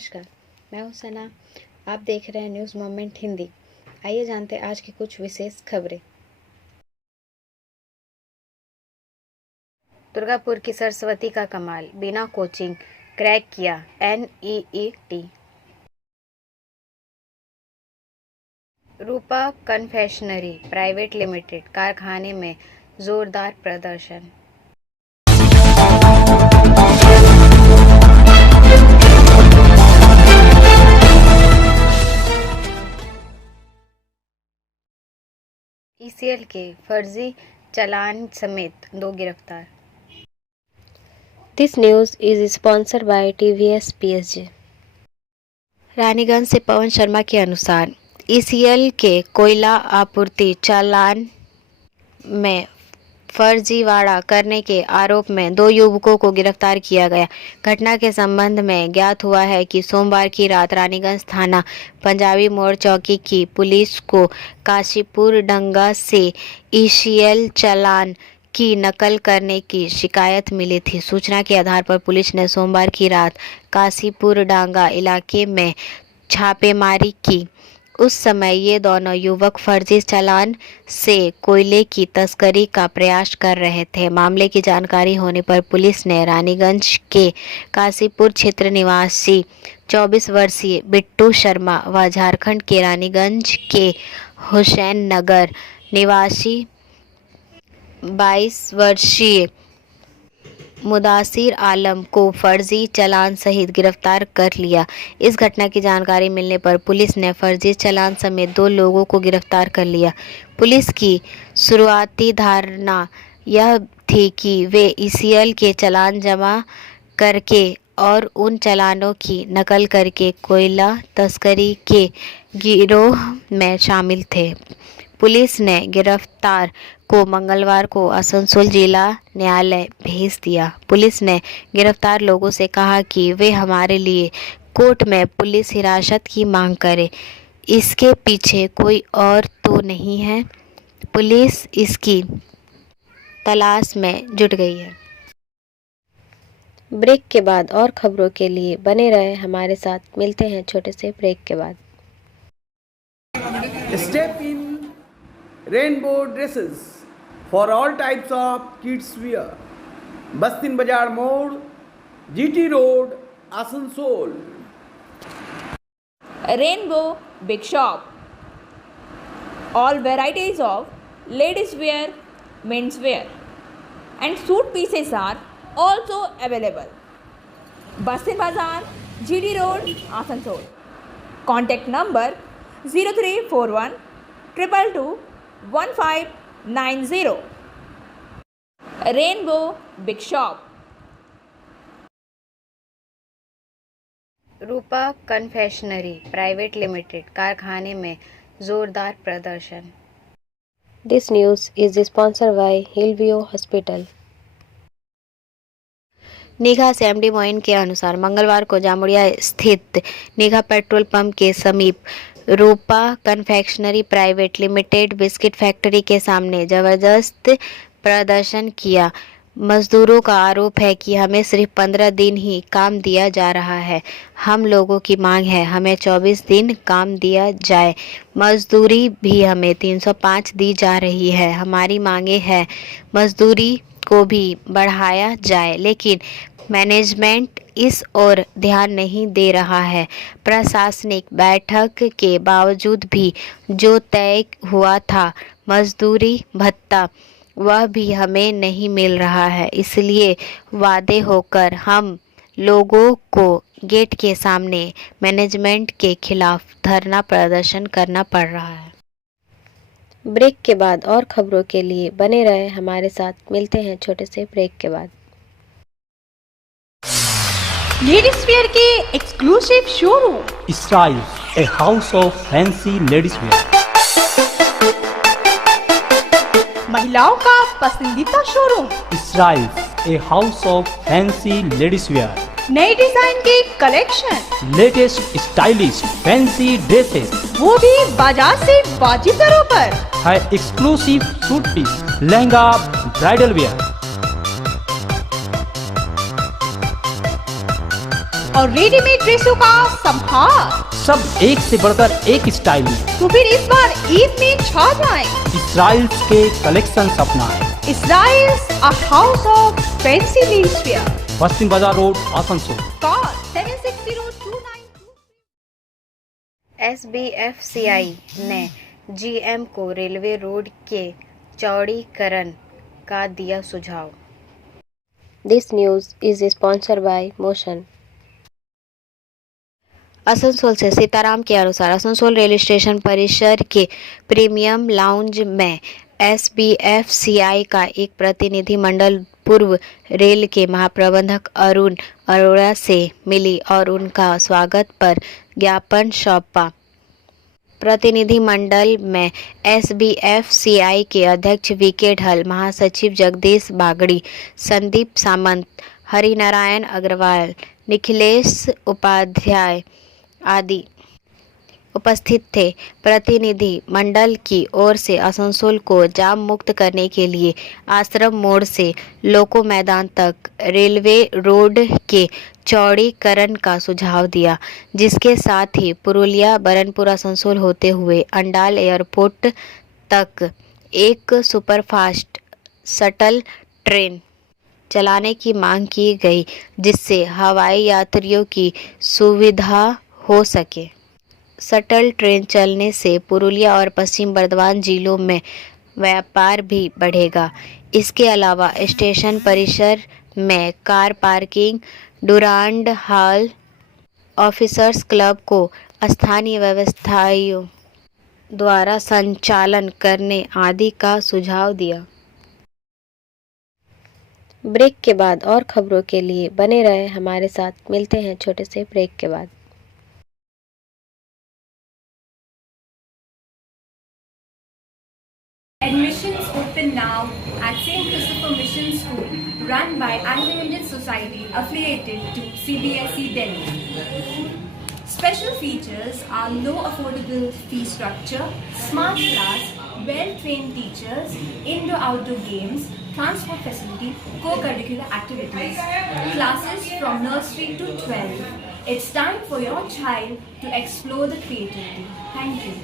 नमस्कार, मैं हूं सना। आप देख रहे हैं न्यूज़ मोमेंट हिंदी। आइए जानते हैं आज की कुछ विशेष खबरें। दुर्गापुर की सरस्वती का कमाल, बिना कोचिंग क्रैक किया NEET। रूपा कन्फेक्शनरी प्राइवेट लिमिटेड कारखाने में जोरदार प्रदर्शन। ECL के फर्जी चालान समेत 2 गिरफ्तार। This news is sponsored by TVS PSG। Raniganj से पवन शर्मा के अनुसार ECL के कोयला आपूर्ति चालान में फर्जीवाड़ा करने के आरोप में 2 युवकों को गिरफ्तार किया गया। घटना के संबंध में ज्ञात हुआ है कि सोमवार की रात रानीगंज थाना पंजाबी मोड़ चौकी की पुलिस को काशीपुर डंगा से ECL चालान की नकल करने की शिकायत मिली थी। सूचना के आधार पर पुलिस ने सोमवार की रात काशीपुर डांगा इलाके में छापेमारी की। उस समय ये दोनों युवक फर्जी चालान से कोयले की तस्करी का प्रयास कर रहे थे। मामले की जानकारी होने पर पुलिस ने रानीगंज के काशीपुर क्षेत्र निवासी 24 वर्षीय बिट्टू शर्मा व झारखंड के रानीगंज के हुसैन नगर निवासी 22 वर्षीय मुदासिर आलम को फर्जी चालान सहित गिरफ्तार कर लिया। इस घटना की जानकारी मिलने पर पुलिस ने फर्जी चालान समेत 2 लोगों को गिरफ्तार कर लिया। पुलिस की शुरुआती धारणा यह थी कि वे ECL के चालान जमा करके और उन चालानों की नकल करके कोयला तस्करी के गिरोह में शामिल थे। पुलिस ने गिरफ्तार को मंगलवार को आसनसोल जिला न्यायालय भेज दिया। पुलिस ने गिरफ्तार लोगों से कहा कि वे हमारे लिए कोर्ट में पुलिस हिरासत की मांग करें। इसके पीछे कोई और तो नहीं है। पुलिस इसकी तलाश में जुट गई है। ब्रेक के बाद और खबरों के लिए बने रहे हमारे साथ। मिलते हैं छोटे से ब्रेक के बाद। Step in rainbow dresses for all types of kids wear. Bastin Bazar Mode, GT Road, Asansol. Rainbow Big Shop. All varieties of ladies wear, men's wear and suit pieces are also available. Bastin Bazar, GT Road, Asansol. Contact number 0341 222 1590. Rainbow Big Shop. Rupa confectionery private limited कारखाने में जोरदार प्रदर्शन। This news is sponsored by Hillview hospital. निघा से MD Moin के अनुसार मंगलवार को जामुड़िया स्थित निघा पेट्रोल पंप के समीप Rupa confectionery private limited biscuit factory के सामने जबरदस्त प्रदर्शन किया। मजदूरों का आरोप है कि हमें सिर्फ 15 दिन ही काम दिया जा रहा है। हम लोगों की मांग है हमें 24 दिन काम दिया जाए। मजदूरी भी हमें 305 दी जा रही है। हमारी मांगे हैं मजदूरी को भी बढ़ाया जाए, लेकिन मैनेजमेंट इस ओर ध्यान नहीं दे रहा है। प्रशासनिक बैठक के बावजूद भी जो तय हुआ था मजदूरी भत्ता, वह भी हमें नहीं मिल रहा है। इसलिए वादे होकर हम लोगों को गेट के सामने मैनेजमेंट के खिलाफ धरना प्रदर्शन करना पड़ रहा है। ब्रेक के बाद और खबरों के लिए बने रहे हमारे साथ। मिलते हैं छोटे से ब्रेक के बाद। लेडीज वेयर के exclusive showroom style, a house of fancy ladies wear. महिलाओं का पसंदीदा showroom style, a house of fancy ladies wear. नए डिजाइन के collection, latest stylish fancy dresses, वो भी बाजार से वाजिब दरों पर। है exclusive suit piece, lehenga, bridal wear. और रेडीमेड ड्रेसों का संभार। सब एक से बढ़कर एक स्टाइल में। तो फिर इस बार ईद में छा जाएं। इसराइल्स के कलेक्शंस अपनाएं। Israel's a house of fancy menswear. पश्चिम बाजार रोड, आसनसोल। Call 76029. SBFCI ने GM को रेलवे रोड के चौड़ीकरण का दिया सुझाव। This news is sponsored by motion. Asansol से सीताराम के अनुसार आसनसोल रेलवे स्टेशन परिसर के प्रीमियम लाउंज में SBFCI का एक प्रतिनिधि मंडल पूर्व रेल के महाप्रबंधक अरुण अरोड़ा से मिली और उनका स्वागत पर ज्ञापन सौंपा। प्रतिनिधि मंडल में SBFCI के अध्यक्ष VK ढल, महासचिव जगदीश बागड़ी, संदीप सामंत, हरिनारायण अग्रवाल, निखिलेश उपाध्याय आदि उपस्थित थे। प्रतिनिधि मंडल की ओर से आसनसोल को जाम मुक्त करने के लिए आश्रम मोड़ से लोको मैदान तक रेलवे रोड के चौड़ीकरण का सुझाव दिया, जिसके साथ ही पुरुलिया बरनपुर आसनसोल होते हुए अंडाल एयरपोर्ट तक एक सुपरफास्ट शटल ट्रेन चलाने की मांग की गई, जिससे हवाई यात्रियों की सुविधा हो सके। शटल ट्रेन चलने से पुरुलिया और पश्चिम बर्धमान जिलों में व्यापार भी बढ़ेगा। इसके अलावा स्टेशन परिसर में car parking, Durand hall, officers club को स्थानीय व्यवस्थाओं द्वारा संचालन करने आदि का सुझाव दिया। ब्रेक के बाद और खबरों के लिए बने रहे हमारे साथ। मिलते हैं छोटे से ब्रेक के बाद। Admissions open now at St. Christopher Mission School, run by Anglo-Indian Society affiliated to CBSE Delhi. Special features are low affordable fee structure, smart class, well-trained teachers, indoor-outdoor games, transport facility, co-curricular activities, classes from nursery to 12. It's time for your child to explore the creativity. Thank you.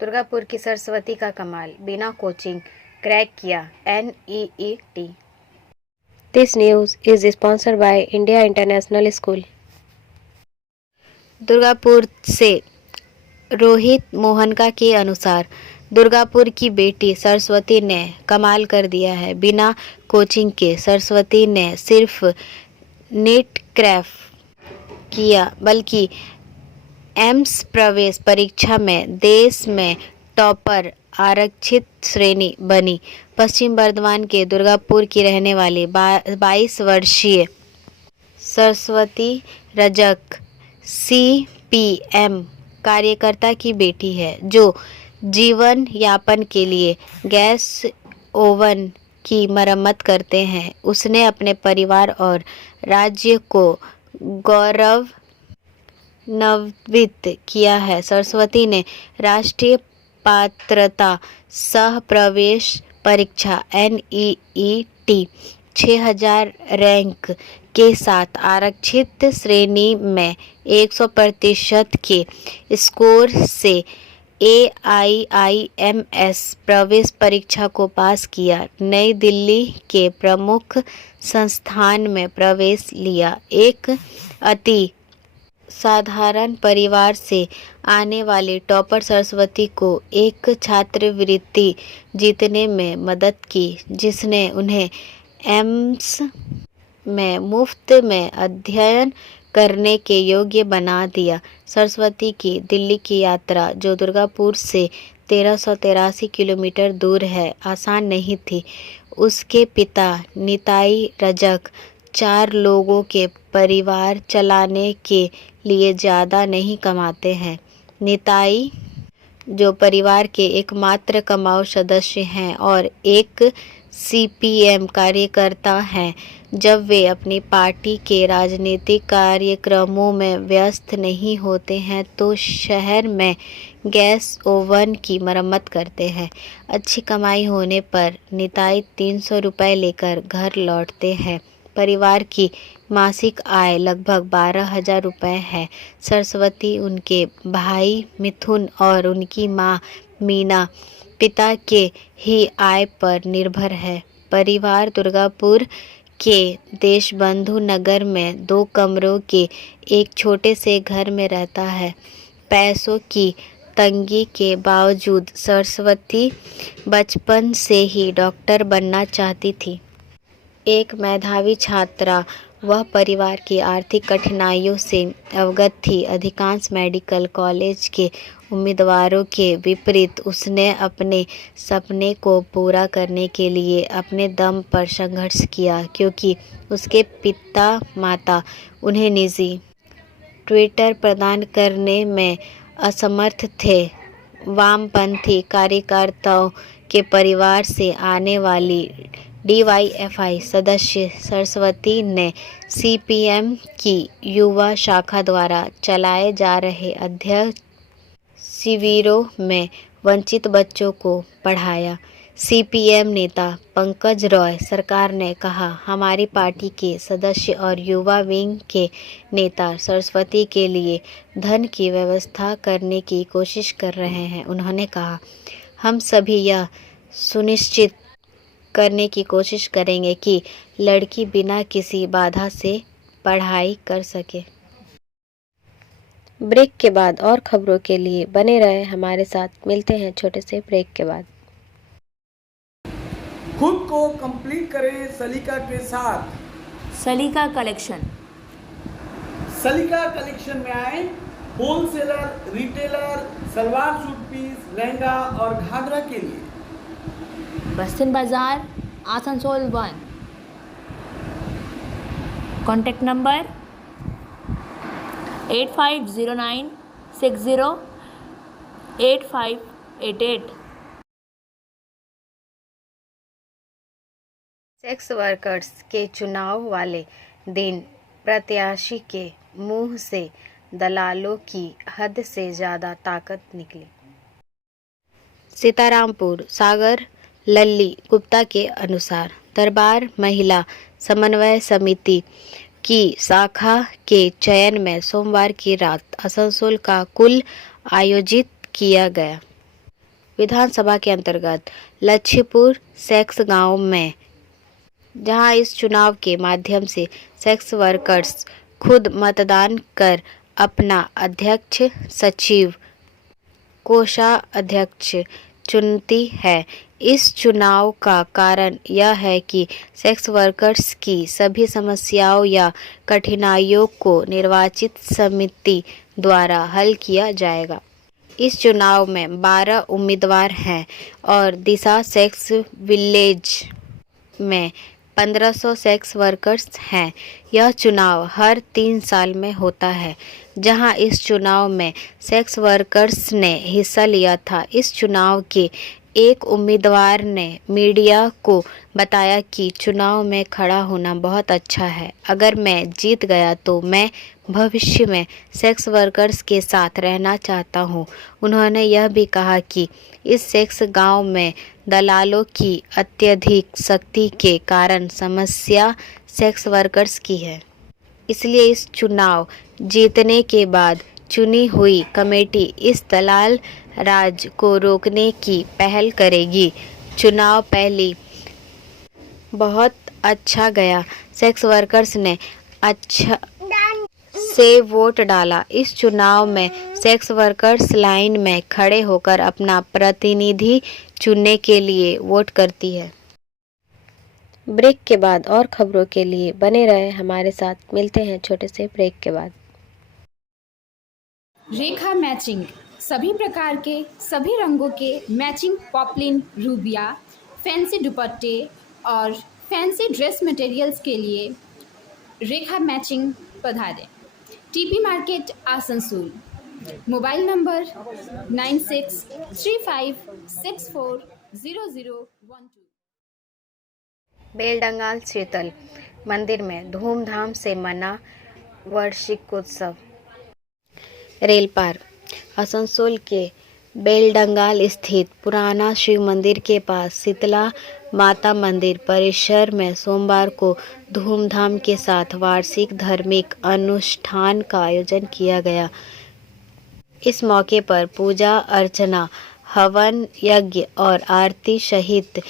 Durgapur की सरस्वती का कमाल, बिना coaching crack किया NEET। This news is sponsored by India international school. Durgapur से रोहित मोहनका के अनुसार दुर्गापुर की बेटी सरस्वती ने कमाल कर दिया है। बिना कोचिंग के सरस्वती ने सिर्फ नीट क्रैक किया, बल्कि एम्स प्रवेश परीक्षा में देश में टॉपर आरक्षित श्रेणी बनी। पश्चिम बर्धमान के दुर्गापुर की रहने वाली 22 वर्षीय सरस्वती रजक CPM कार्यकर्ता की बेटी है, जो जीवन यापन के लिए गैस ओवन की मरम्मत करते हैं। उसने अपने परिवार और राज्य को गौरवान्वित किया है। सरस्वती ने राष्ट्रीय पात्रता सह प्रवेश परीक्षा NEET 6000 रैंक के साथ आरक्षित श्रेणी में 100% के स्कोर से AIIMS प्रवेश परीक्षा को पास किया। नई दिल्ली के प्रमुख संस्थान में प्रवेश लिया। एक अति साधारण परिवार से आने वाली टॉपर सरस्वती को एक छात्रवृत्ति जीतने में मदद की, जिसने उन्हें एम्स में मुफ्त में अध्ययन करने के योग्य बना दिया। सरस्वती की दिल्ली की यात्रा, जो दुर्गापुर से 1383 किलोमीटर दूर है, आसान नहीं थी। उसके पिता निताई रजक 4 लोगों के परिवार चलाने के लिए ज़्यादा नहीं कमाते हैं। निताई जो परिवार के एकमात्र कमाऊ सदस्य हैं और एक सीपीएम कार्यकर्ता हैं, जब वे अपनी पार्टी के राजनीतिक कार्यक्रमों में व्यस्त नहीं होते हैं तो शहर में गैस ओवन की मरम्मत करते हैं। अच्छी कमाई होने पर निताई 300 रुपये लेकर घर लौटते हैं। परिवार की मासिक आय लगभग 12,000 रुपये है। सरस्वती उनके भाई मिथुन और उनकी माँ मीना पिता के ही आय पर निर्भर है। परिवार दुर्गापुर के देशबंधु नगर में 2 कमरों के एक छोटे से घर में रहता है। पैसों की तंगी के बावजूद सरस्वती बचपन से ही डॉक्टर बनना चाहती थी। एक मेधावी छात्रा, वह परिवार की आर्थिक कठिनाइयों से अवगत थी। अधिकांश मेडिकल कॉलेज के उम्मीदवारों के विपरीत उसने अपने सपने को पूरा करने के लिए अपने दम पर संघर्ष किया, क्योंकि उसके पिता माता उन्हें निजी ट्विटर प्रदान करने में असमर्थ थे। वामपंथी कार्यकर्ताओं के परिवार से आने वाली DYFI सदस्य सरस्वती ने सीपीएम की युवा शाखा द्वारा चलाए जा रहे अध्ययन शिविरों में वंचित बच्चों को पढ़ाया। सीपीएम नेता पंकज रॉय सरकार ने कहा, हमारी पार्टी के सदस्य और युवा विंग के नेता सरस्वती के लिए धन की व्यवस्था करने की कोशिश कर रहे हैं। उन्होंने कहा, हम सभी यह सुनिश्चित करने की कोशिश करेंगे कि लड़की बिना किसी बाधा से पढ़ाई कर सके। ब्रेक के बाद और खबरों के लिए बने रहे हमारे साथ। मिलते हैं छोटे से ब्रेक के बाद। खुद को कंप्लीट करें सलीका के साथ। सलीका कलेक्शन। सलीका कलेक्शन में आए wholesaler, retailer, salwar suit piece, lehenga और घाघरा के लिए। Bastin Bazar, Asansol 1। Contact number 8509608588। Sex workers के चुनाव वाले दिन प्रत्याशी के मुंह से दलालों की हद से ज़्यादा ताकत निकली। सीतारामपुर सागर लल्ली गुप्ता के अनुसार दरबार महिला समन्वय समिति की शाखा के चयन में सोमवार की रात आसनसोल का कुल आयोजित किया गया। विधानसभा के अंतर्गत लच्छीपुर सेक्स गांव में, जहां इस चुनाव के माध्यम से सेक्स वर्कर्स खुद मतदान कर अपना अध्यक्ष, सचिव, कोषाध्यक्ष चुनती है। इस चुनाव का कारण यह है कि सेक्स वर्कर्स की सभी समस्याओं या कठिनाइयों को निर्वाचित समिति द्वारा हल किया जाएगा। इस चुनाव में 12 उम्मीदवार हैं और दिशा सेक्स विलेज में 1500 सेक्स वर्कर्स हैं। यह चुनाव हर 3 साल में होता है। जहां इस चुनाव में सेक्स वर्कर्स ने हिस्सा लिया था, इस चुनाव के एक उम्मीदवार ने मीडिया को बताया कि चुनाव में खड़ा होना बहुत अच्छा है। अगर मैं जीत गया तो मैं भविष्य में सेक्स वर्कर्स के साथ रहना चाहता हूं। उन्होंने यह भी कहा कि इस सेक्स गांव में दलालों की अत्यधिक शक्ति के कारण समस्या सेक्स वर्कर्स की है। इसलिए इस चुनाव जीतने के बाद चुनी हुई कमेटी इस दलाल राज को रोकने की पहल करेगी। चुनाव पहली बहुत अच्छा गया। सेक्स वर्कर्स ने अच्छा से वोट डाला। इस चुनाव में सेक्स वर्कर्स लाइन में खड़े होकर अपना प्रतिनिधि चुनने के लिए वोट करती है। ब्रेक के बाद और खबरों के लिए बने रहे हमारे साथ। मिलते हैं छोटे से ब्रेक के बाद। रेखा मैचिंग, सभी प्रकार के सभी रंगों के मैचिंग पॉपलिन, रूबिया, फैंसी दुपट्टे और फैंसी ड्रेस मटेरियल्स के लिए रेखा मैचिंग पधारें। TP market Asansol. Mobile number 9635640012। बेलडंगाल शीतल मंदिर में धूमधाम से मना वार्षिकोत्सव। रेल पार। आसनसोल के बेलडंगाल स्थित पुराना शिव मंदिर के पास शीतला माता मंदिर परिसर में सोमवार को धूमधाम के साथ वार्षिक धार्मिक अनुष्ठान का आयोजन किया गया। इस मौके पर पूजा अर्चना, हवन यज्ञ और आरती सहित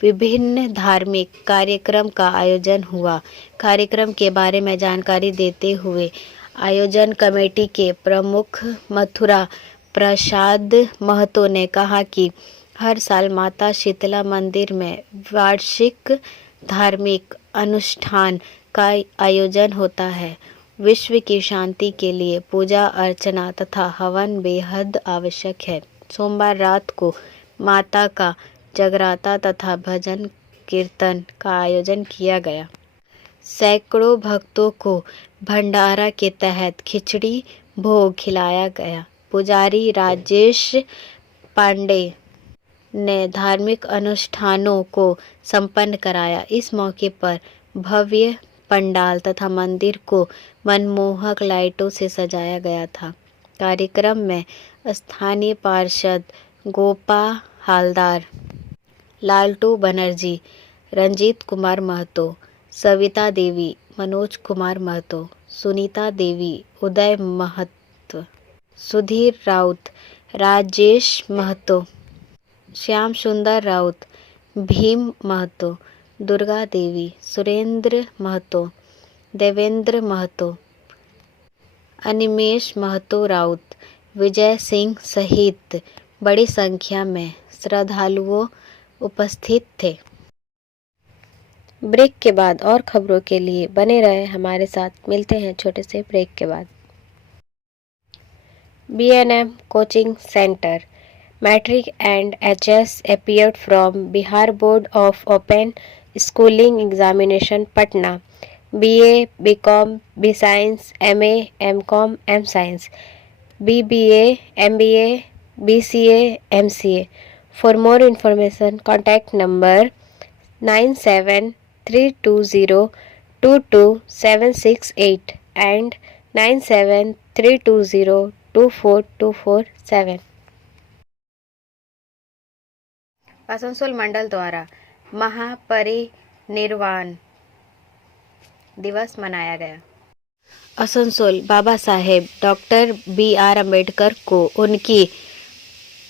विभिन्न धार्मिक कार्यक्रम का आयोजन हुआ। कार्यक्रम के बारे में जानकारी देते हुए आयोजन कमेटी के प्रमुख मथुरा प्रसाद महतो ने कहा कि हर साल माता शीतला मंदिर में वार्षिक धार्मिक अनुष्ठान का आयोजन होता है। विश्व की शांति के लिए पूजा अर्चना तथा हवन बेहद आवश्यक है। सोमवार रात को माता का जगराता तथा भजन कीर्तन का आयोजन किया गया। सैकड़ों भक्तों को भंडारा के तहत खिचड़ी भोग खिलाया गया। पुजारी राजेश पांडे ने धार्मिक अनुष्ठानों को संपन्न कराया। इस मौके पर भव्य पंडाल तथा मंदिर को मनमोहक लाइटों से सजाया गया था। कार्यक्रम में स्थानीय पार्षद गोपा हालदार, लालटू बनर्जी, रंजीत कुमार महतो, सविता देवी, मनोज कुमार महतो, सुनीता देवी, उदय महतो, सुधीर राउत, राजेश महतो, श्याम सुंदर राउत, भीम महतो, दुर्गा देवी, सुरेंद्र महतो, देवेंद्र महतो, अनिमेश महतो राउत, विजय सिंह सहित बड़ी संख्या में श्रद्धालुओं उपस्थित थे। ब्रेक के बाद और खबरों के लिए बने रहे हमारे साथ। मिलते हैं छोटे से ब्रेक के बाद। B&M coaching centre matric and HS appeared from Bihar board of open schooling examination Patna. BA, BCom, B-Science, MA, MCom, M-Science, BBA, MBA, BCA, MCA. For more information, contact number 9732022768 and 9732024247. Asansol मंडल द्वारा महापरिनिर्वाण दिवस मनाया गया। Asansol Baba Saheb doctor B.R. अम्बेडकर को उनकी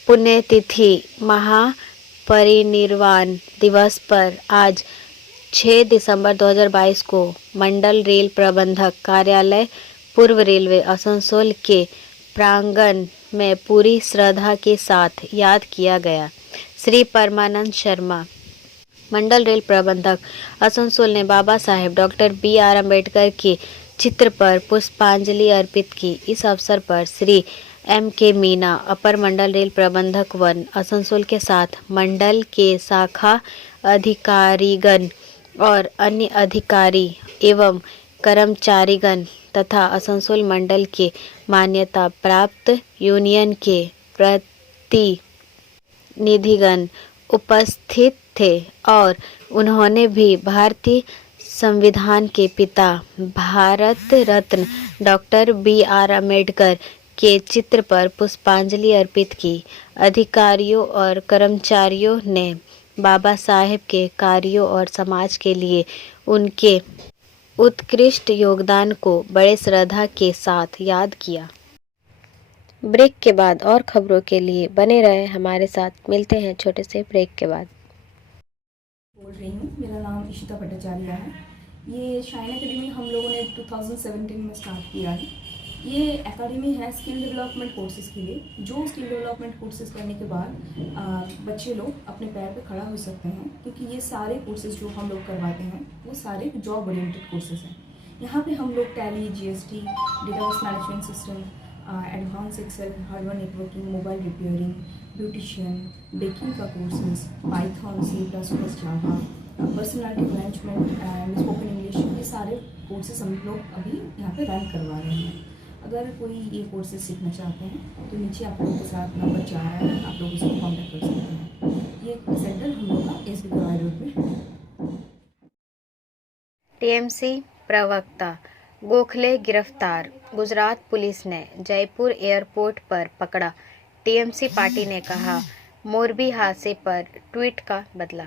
पुण्यतिथि महापरिनिर्वाण दिवस पर आज 6 दिसंबर 2022 को मंडल रेल प्रबंधक कार्यालय पूर्व रेलवे आसनसोल के प्रांगण में पूरी श्रद्धा के साथ याद किया गया। श्री परमानंद शर्मा, मंडल रेल प्रबंधक आसनसोल ने बाबा साहेब डॉक्टर B.R. अम्बेडकर के चित्र पर पुष्पांजलि अर्पित की। इस अवसर पर श्री M.K. मीना, अपर मंडल रेल प्रबंधक 1 आसनसोल के साथ मंडल के शाखा अधिकारीगण और अन्य अधिकारी एवं कर्मचारीगण तथा आसनसोल मंडल के मान्यता प्राप्त यूनियन के प्रतिनिधिगण उपस्थित थे और उन्होंने भी भारतीय संविधान के पिता भारत रत्न डॉक्टर B.R. अम्बेडकर के चित्र पर पुष्पांजलि अर्पित की। अधिकारियों और कर्मचारियों ने बाबा साहेब के कार्यों और समाज के लिए उनके उत्कृष्ट योगदान को बड़े श्रद्धा के साथ याद किया। ब्रेक के बाद और खबरों के लिए बने रहे हमारे साथ। मिलते हैं छोटे से ब्रेक के बाद। बोल रही हूँ, मेरा नाम इशिता भट्टाचार्य है। ये शाइन एकेडमी हम लोगों ने 2017 में स्टार्ट किया है। ये एकेडमी है स्किल डेवलपमेंट कोर्सेज़ के लिए, जो स्किल डेवलपमेंट कोर्सेज़ करने के बाद बच्चे लोग अपने पैर पे खड़ा हो सकते हैं, क्योंकि ये सारे कोर्सेज़ जो हम लोग करवाते हैं वो सारे जॉब ओरिएंटेड कोर्सेज़ हैं। यहाँ पे हम लोग Tally, GST, database management system, advance Excel, hardware networking, mobile repairing, beautician, baking का courses, Python, C++, Java, personality management and spoken English, ये सारे कोर्सेज हम लोग अभी यहाँ पे रन करवा रहे हैं। अगर कोई ये कोर्सेज सीखना चाहते हैं तो नीचे आप लोगों के साथ नंबर जा रहा है, आप लोग उसको कॉन्टैक्ट कर सकते हैं। ये सेंटर हम लोग का एस बी कवाई रोड में है। टीएमसी प्रवक्ता गोखले गिरफ्तार। गुजरात पुलिस ने जयपुर एयरपोर्ट पर पकड़ा। टीएमसी पार्टी ने कहा मोरबी हादसे पर ट्वीट का बदला।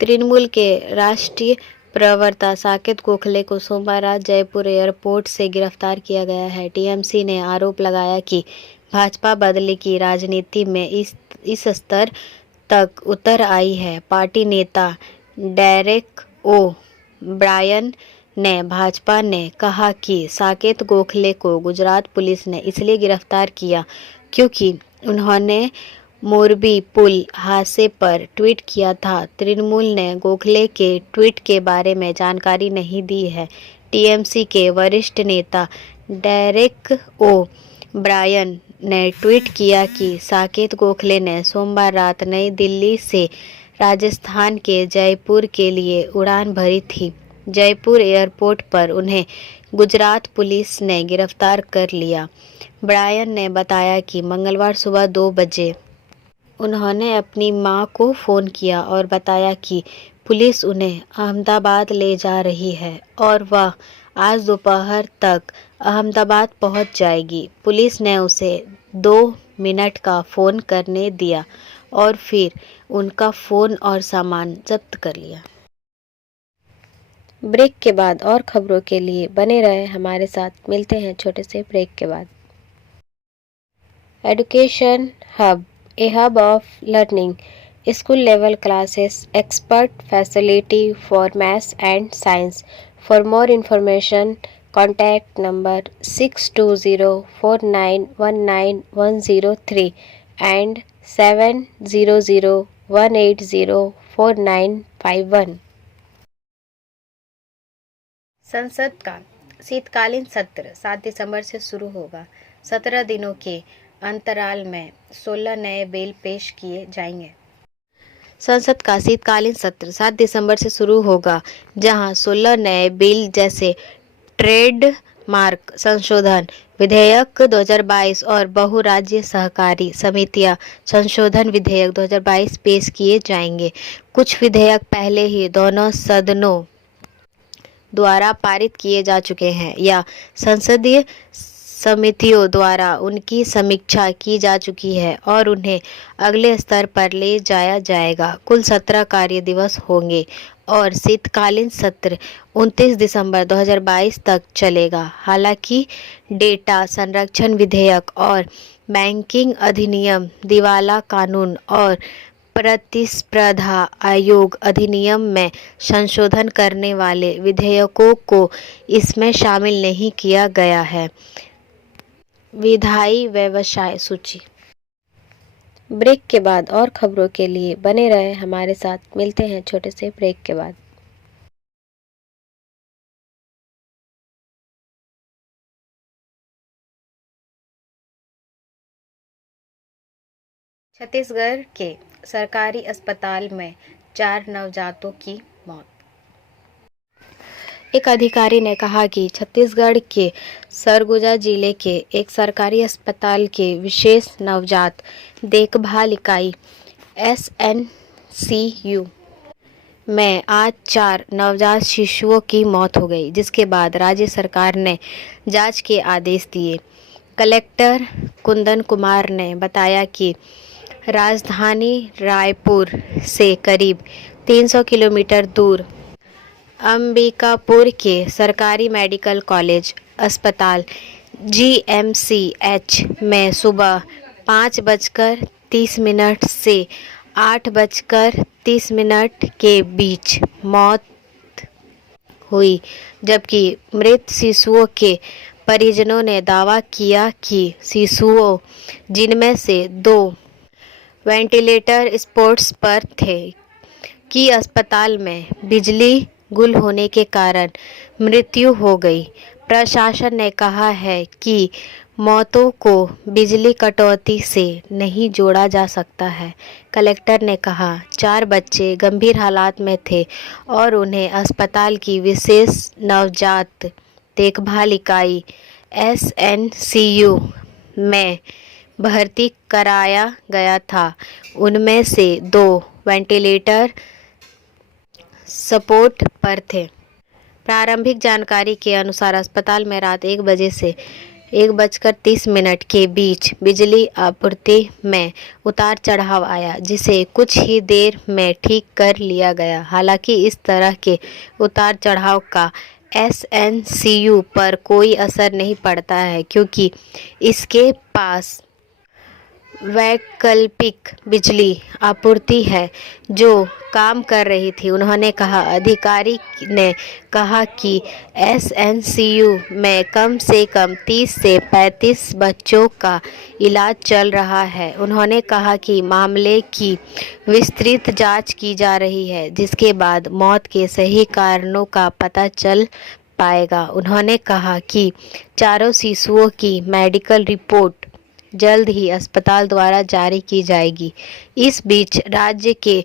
तृणमूल के राष्ट्रीय प्रवक्ता साकेत गोखले को सोमवार रात जयपुर एयरपोर्ट से गिरफ्तार किया गया है। टीएमसी ने आरोप लगाया कि भाजपा बदले की राजनीति में इस स्तर तक उतर आई है। पार्टी नेता डेरेक ओ ब्रायन ने भाजपा ने कहा कि साकेत गोखले को गुजरात पुलिस ने इसलिए गिरफ्तार किया क्योंकि उन्होंने मोरबी पुल हादसे पर ट्वीट किया था। तृणमूल ने गोखले के ट्वीट के बारे में जानकारी नहीं दी है। टीएमसी के वरिष्ठ नेता डेरेक ओ ब्रायन ने ट्वीट किया कि साकेत गोखले ने सोमवार रात नई दिल्ली से राजस्थान के जयपुर के लिए उड़ान भरी थी। जयपुर एयरपोर्ट पर उन्हें गुजरात पुलिस ने गिरफ्तार कर लिया। ब्रायन ने बताया कि मंगलवार सुबह 2 बजे उन्होंने अपनी मां को फ़ोन किया और बताया कि पुलिस उन्हें अहमदाबाद ले जा रही है और वह आज दोपहर तक अहमदाबाद पहुंच जाएगी। पुलिस ने उसे 2 मिनट का फ़ोन करने दिया और फिर उनका फ़ोन और सामान जब्त कर लिया। ब्रेक के बाद और खबरों के लिए बने रहे हमारे साथ। मिलते हैं छोटे से ब्रेक के बाद। Education hub, a hub of learning, school level classes, expert facility for maths and science. For more information, contact number 62049191103 and 70018049151। संसद का शीतकालीन सत्र 7 दिसंबर से शुरू होगा। 17 दिनों के अंतराल में 16 नए बिल पेश किए जाएंगे। संसद का शीतकालीन सत्र 7 दिसंबर से शुरू होगा, जहां 16 नए बिल जैसे ट्रेडमार्क संशोधन विधेयक 2022 और बहुराज्यीय सहकारी समितियां संशोधन विधेयक 2022 पेश किए जाएंगे। कुछ विधेयक पहले ही दोनों सदनों द्वारा पारित किए जा चुके हैं या संसदीय समितियों द्वारा उनकी समीक्षा की जा चुकी है और उन्हें अगले स्तर पर ले जाया जाएगा। कुल 17 कार्य दिवस होंगे और शीतकालीन सत्र 29 दिसंबर 2022 तक चलेगा। हालांकि डेटा संरक्षण विधेयक और बैंकिंग अधिनियम, दिवाला कानून और प्रतिस्पर्धा आयोग अधिनियम में संशोधन करने वाले विधेयकों को इसमें शामिल नहीं किया गया है। विधायी व्यवसाय सूची। ब्रेक के बाद और खबरों के लिए बने रहे हमारे साथ। मिलते हैं छोटे से ब्रेक के बाद। छत्तीसगढ़ के सरकारी अस्पताल में 4 नवजातों की मौत। एक अधिकारी ने कहा कि छत्तीसगढ़ के सरगुजा जिले के एक सरकारी अस्पताल के विशेष नवजात देखभाल इकाई SNCU में आज 4 नवजात शिशुओं की मौत हो गई, जिसके बाद राज्य सरकार ने जांच के आदेश दिए। कलेक्टर कुंदन कुमार ने बताया कि राजधानी रायपुर से करीब 300 किलोमीटर दूर अंबिकापुर के सरकारी मेडिकल कॉलेज अस्पताल GMCH में सुबह 5:30 से 8:30 के बीच मौत हुई, जबकि मृत शिशुओं के परिजनों ने दावा किया कि शिशुओं, जिनमें से 2 वेंटिलेटर सपोर्ट्स पर थे, कि अस्पताल में बिजली गुल होने के कारण मृत्यु हो गई। प्रशासन ने कहा है कि मौतों को बिजली कटौती से नहीं जोड़ा जा सकता है। कलेक्टर ने कहा 4 बच्चे गंभीर हालात में थे और उन्हें अस्पताल की विशेष नवजात देखभाल इकाई SNCU में भर्ती कराया गया था। उनमें से 2 वेंटिलेटर सपोर्ट पर थे। प्रारंभिक जानकारी के अनुसार अस्पताल में रात 1 बजे से 1:30 के बीच बिजली आपूर्ति में उतार चढ़ाव आया, जिसे कुछ ही देर में ठीक कर लिया गया। हालांकि इस तरह के उतार चढ़ाव का SNCU पर कोई असर नहीं पड़ता है, क्योंकि इसके पास वैकल्पिक बिजली आपूर्ति है जो काम कर रही थी। उन्होंने कहा, अधिकारी ने कहा कि SNCU में कम से कम 30 से 35 बच्चों का इलाज चल रहा है। उन्होंने कहा कि मामले की विस्तृत जांच की जा रही है, जिसके बाद मौत के सही कारणों का पता चल पाएगा। उन्होंने कहा कि चारों शिशुओं की मेडिकल रिपोर्ट जल्द ही अस्पताल द्वारा जारी की जाएगी। इस बीच राज्य के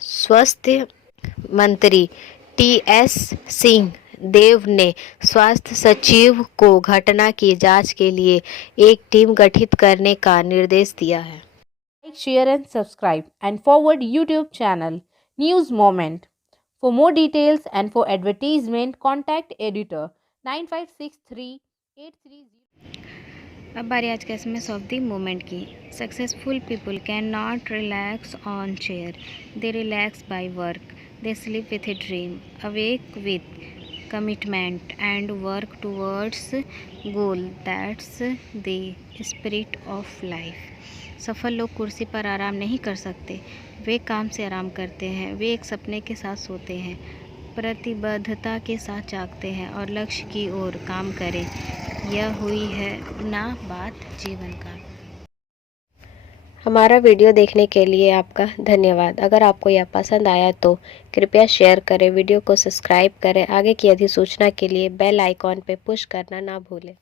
स्वास्थ्य मंत्री TS सिंहदेव ने स्वास्थ्य सचिव को घटना की जांच के लिए एक टीम गठित करने का निर्देश दिया है। Like, share and subscribe and forward YouTube channel News Moment. For more details and for advertisement, contact editor 956383. अब बारी आज के एसएमएस ऑफ द मोमेंट की। Successful people can not relax on chair, they relax by work, they sleep with a dream, awake with commitment and work towards goal, that's the spirit of life. सफल लोग कुर्सी पर आराम नहीं कर सकते, वे काम से आराम करते हैं। वे एक सपने के साथ सोते हैं, प्रतिबद्धता के साथ जागते हैं और लक्ष्य की ओर काम करें। यह हुई है ना बात जीवन का। हमारा वीडियो देखने के लिए आपका धन्यवाद। अगर आपको यह पसंद आया तो कृपया शेयर करें, वीडियो को सब्सक्राइब करें। आगे की अधिसूचना के लिए बेल आइकॉन पर पुश करना ना भूलें।